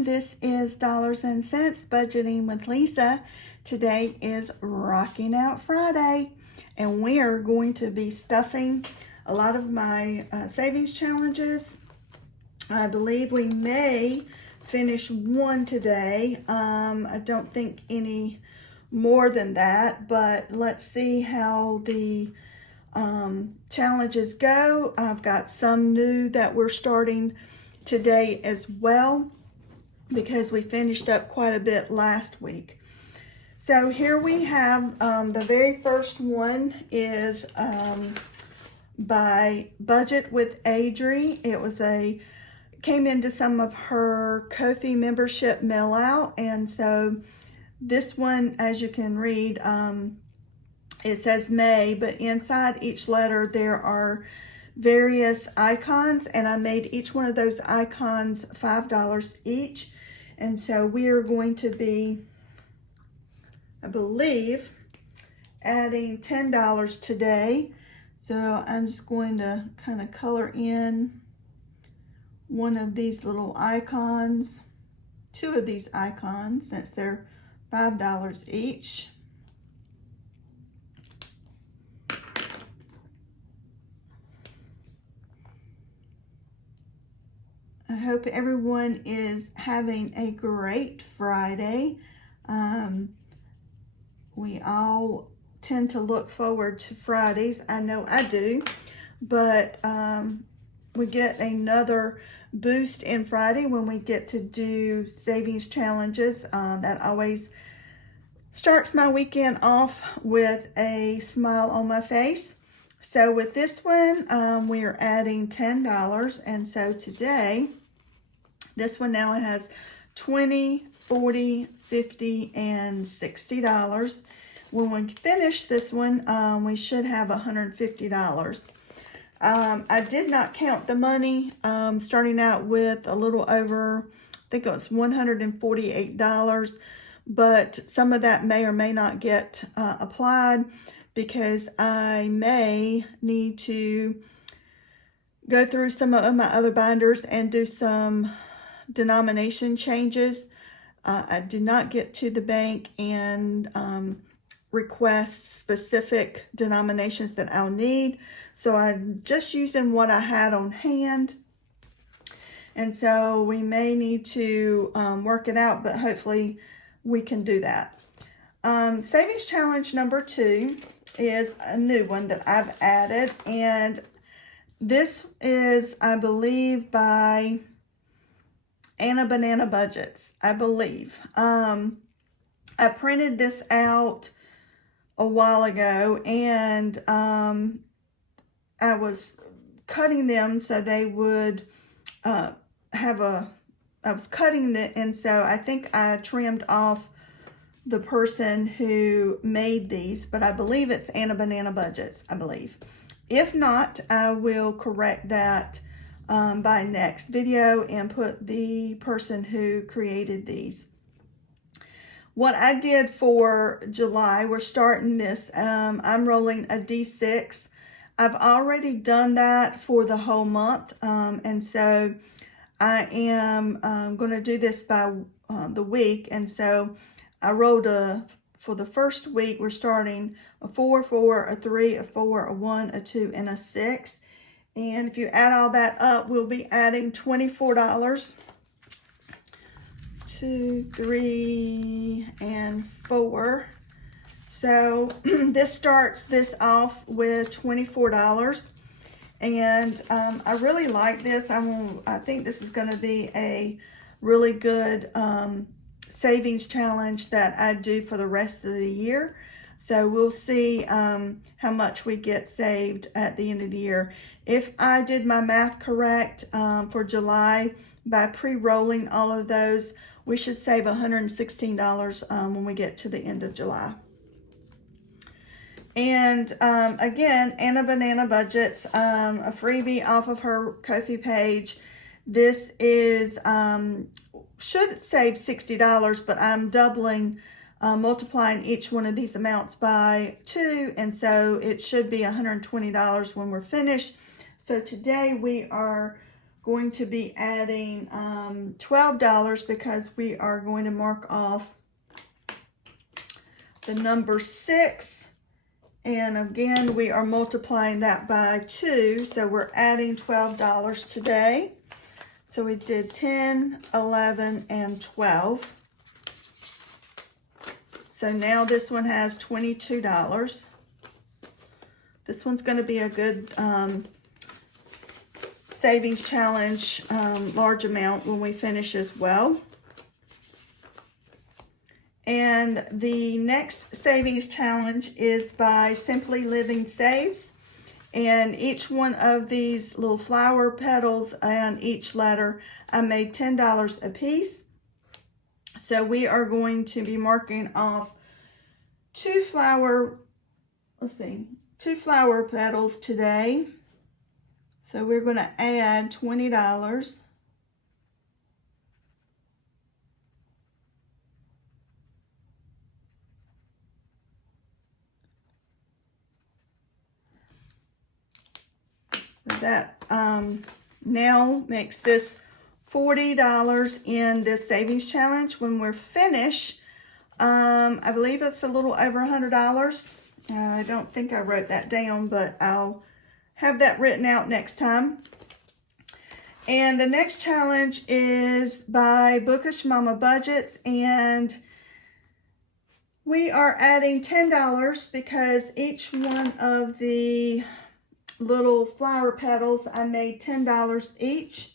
everyone. This is Dollars and Cents Budgeting with Lisa. Today is Rocking Out Friday, and we are going to be stuffing a lot of my savings challenges. I believe we may finish one today. I don't think any more than that, but let's see how the challenges go. I've got some new that we're starting today as well because we finished up quite a bit last week. So here we have the very first one is by Budget with Adri. It was came into some of her Ko-fi membership mail out, and so this one, as you can read, it says May, but inside each letter there are various icons, and I made each one of those icons $5 each. And so we are going to be, I believe, adding $10 today. So I'm just going to kind of color in one of these little icons, two of these icons, since they're $5 each. I hope everyone is having a great Friday. We all tend to look forward to Fridays. I know I do, but we get another boost in Friday when we get to do savings challenges. That always starts my weekend off with a smile on my face. So with this one, we are adding $10, and so today, this one now has $20, $40, $50, and $60. When we finish this one, we should have $150. I did not count the money, starting out with a little over, I think it was $148, but some of that may or may not get applied because I may need to go through some of my other binders and do some denomination changes. I did not get to the bank and request specific denominations that I'll need. So I'm just using what I had on hand. And so we may need to work it out, but hopefully we can do that. Savings challenge number 2 is a new one that I've added. And this is, I believe, by Anna Banana Budgets, I believe. I printed this out a while ago, and I was cutting them so they would I was cutting it, and so I think I trimmed off the person who made these, but I believe it's Anna Banana Budgets, I believe. If not, I will correct that by next video and put the person who created these. What I did for July, we're starting this, I'm rolling a D6. I've already done that for the whole month, and so I am going to do this by the week. And so I rolled for the first week, we're starting a 4, 4, a 3, a 4, a 1, a 2, and a 6. And if you add all that up, we'll be adding $24. 2, 3, and 4. So this starts this off with $24. And I really like this. I think this is going to be a really good savings challenge that I do for the rest of the year. So we'll see how much we get saved at the end of the year. If I did my math correct for July, by pre-rolling all of those, we should save $116 when we get to the end of July. And again, Anna Banana Budgets, a freebie off of her Ko-fi page. This is, should save $60, but I'm doubling, multiplying each one of these amounts by 2, and so it should be $120 when we're finished. So today we are going to be adding $12 because we are going to mark off the number 6. And again, we are multiplying that by 2. So we're adding $12 today. So we did 10, 11, and 12. So now this one has $22. This one's going to be a good savings challenge, large amount when we finish as well. And the next savings challenge is by Simply Living Saves. And each one of these little flower petals and each letter, I made $10 a piece. So we are going to be marking off 2 flower petals today. So we're going to add $20. That now makes this $40 in this savings challenge. When we're finished, I believe it's a little over $100. I don't think I wrote that down, but I'll have that written out next time. And the next challenge is by Bookish Mama Budgets, and we are adding $10 because each one of the little flower petals, I made $10 each.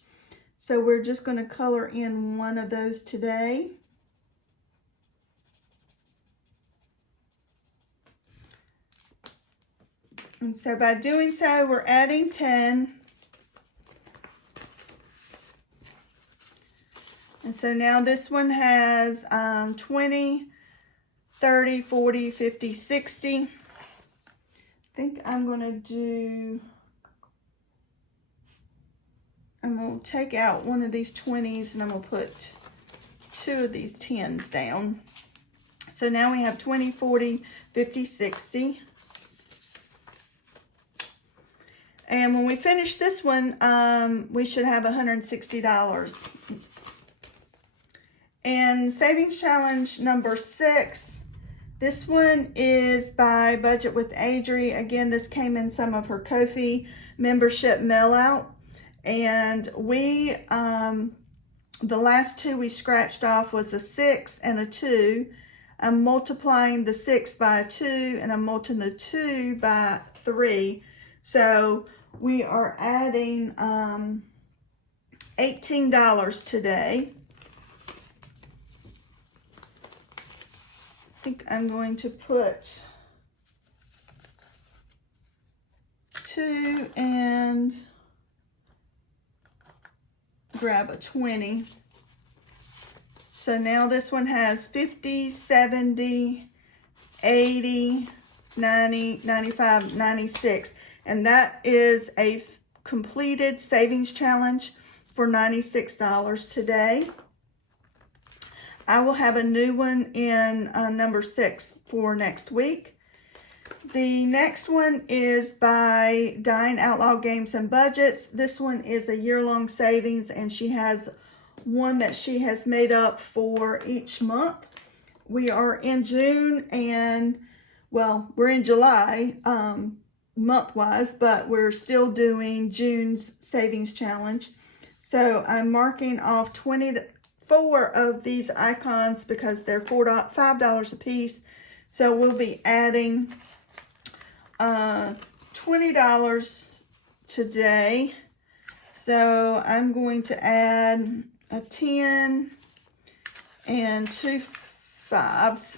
So we're just going to color in one of those today. And so by doing so, we're adding 10. And so now this one has 20, 30, 40, 50, 60. I think I'm going to take out one of these 20s and I'm going to put 2 of these 10s down. So now we have 20, 40, 50, 60. And when we finish this one, we should have $160. And savings challenge number 6. This one is by Budget with Adri. Again, this came in some of her Ko-fi membership mail out. And we, the last 2 we scratched off was a 6 and a 2. I'm multiplying the 6 by 2 and I'm multiplying the 2 by 3. So we are adding $18 today. I think I'm going to put 2 and grab a 20. So now this one has 50, 70, 80, 90, 95, 96. And that is a completed savings challenge for $96 today. I will have a new one in number 6 for next week. The next one is by Dine Outlaw Games and Budgets. This one is a year-long savings, and she has one that she has made up for each month. We are in June and, well, we're in July month-wise, but we're still doing June's savings challenge. So I'm marking off 24 of these icons because they're $5 a piece. So we'll be adding $20 today. So I'm going to add a 10 and 2 5s.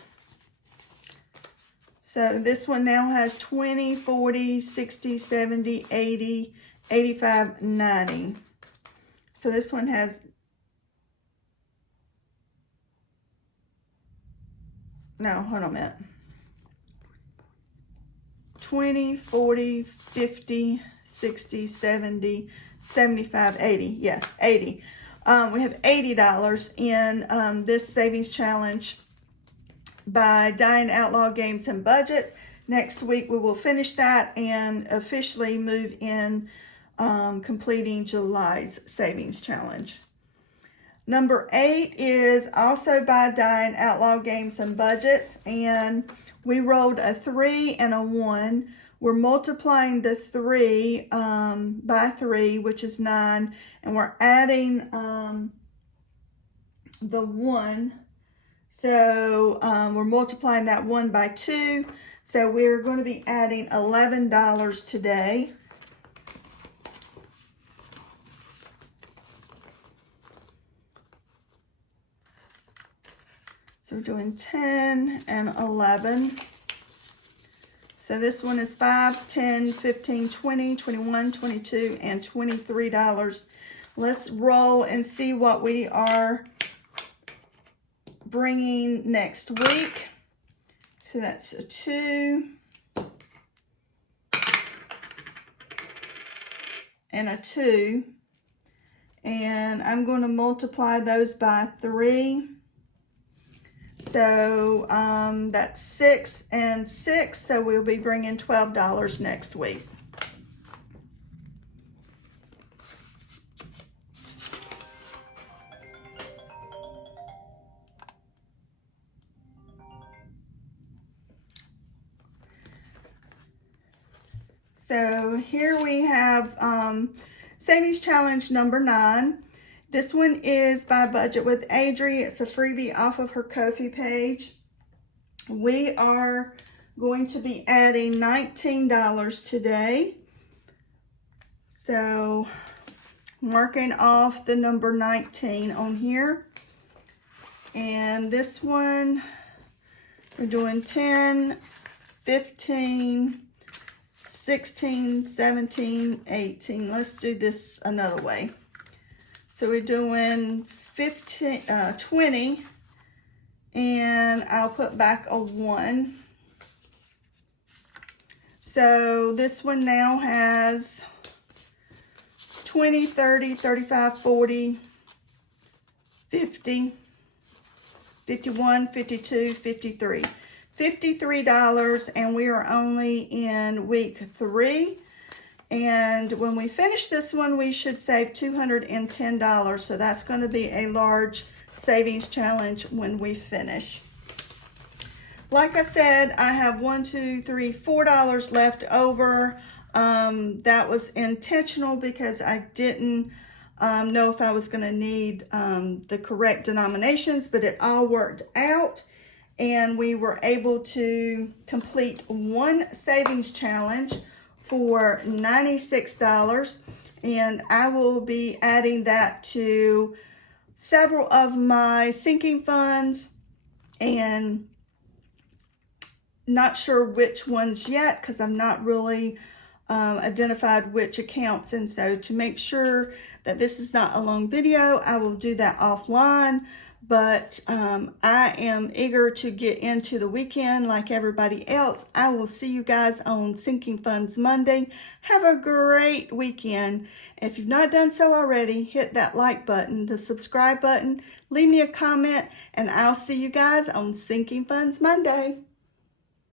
So this one now has 20, 40, 60, 70, 80, 85, 90. So this one has, no, hold on a minute. 20, 40, 50, 60, 70, 75, 80. Yes, 80. We have $80 in this savings challenge by Dine Outlaw Games and Budget. Next week we will finish that and officially move in completing July's savings challenge. Number 8 is also by Dine Outlaw Games and Budgets, and we rolled a 3 and a 1. We're multiplying the 3 by 3, which is 9, and we're adding the 1. So we're multiplying that 1 by 2. So we're going to be adding $11 today. So we're doing 10 and 11. So this one is 5, 10, 15, 20, 21, 22, and $23. Let's roll and see what we are bringing next week. So that's a 2 and a 2. And I'm going to multiply those by 3. So that's 6 and 6, so we'll be bringing $12 next week. So here we have Savings Challenge number 9. This one is by Budget with Adri. It's a freebie off of her Ko-fi page. We are going to be adding $19 today. So marking off the number 19 on here. And this one, we're doing 10, 15, 16, 17, 18. Let's do this another way. So we're doing 20, and I'll put back a 1. So this one now has 20, 30, 35, 40, 50, 51, 52, 53. $53, and we are only in week 3. And when we finish this one, we should save $210. So that's going to be a large savings challenge when we finish. Like I said, I have $4 left over. That was intentional because I didn't know if I was going to need the correct denominations, but it all worked out. And we were able to complete one savings challenge for $96, and I will be adding that to several of my sinking funds, and not sure which ones yet because I'm not really identified which accounts. And so to make sure that this is not a long video, I will do that offline. But I am eager to get into the weekend like everybody else. I will see you guys on Sinking Funds Monday. Have a great weekend. If you've not done so already, hit that like button, the subscribe button, leave me a comment, and I'll see you guys on Sinking Funds Monday.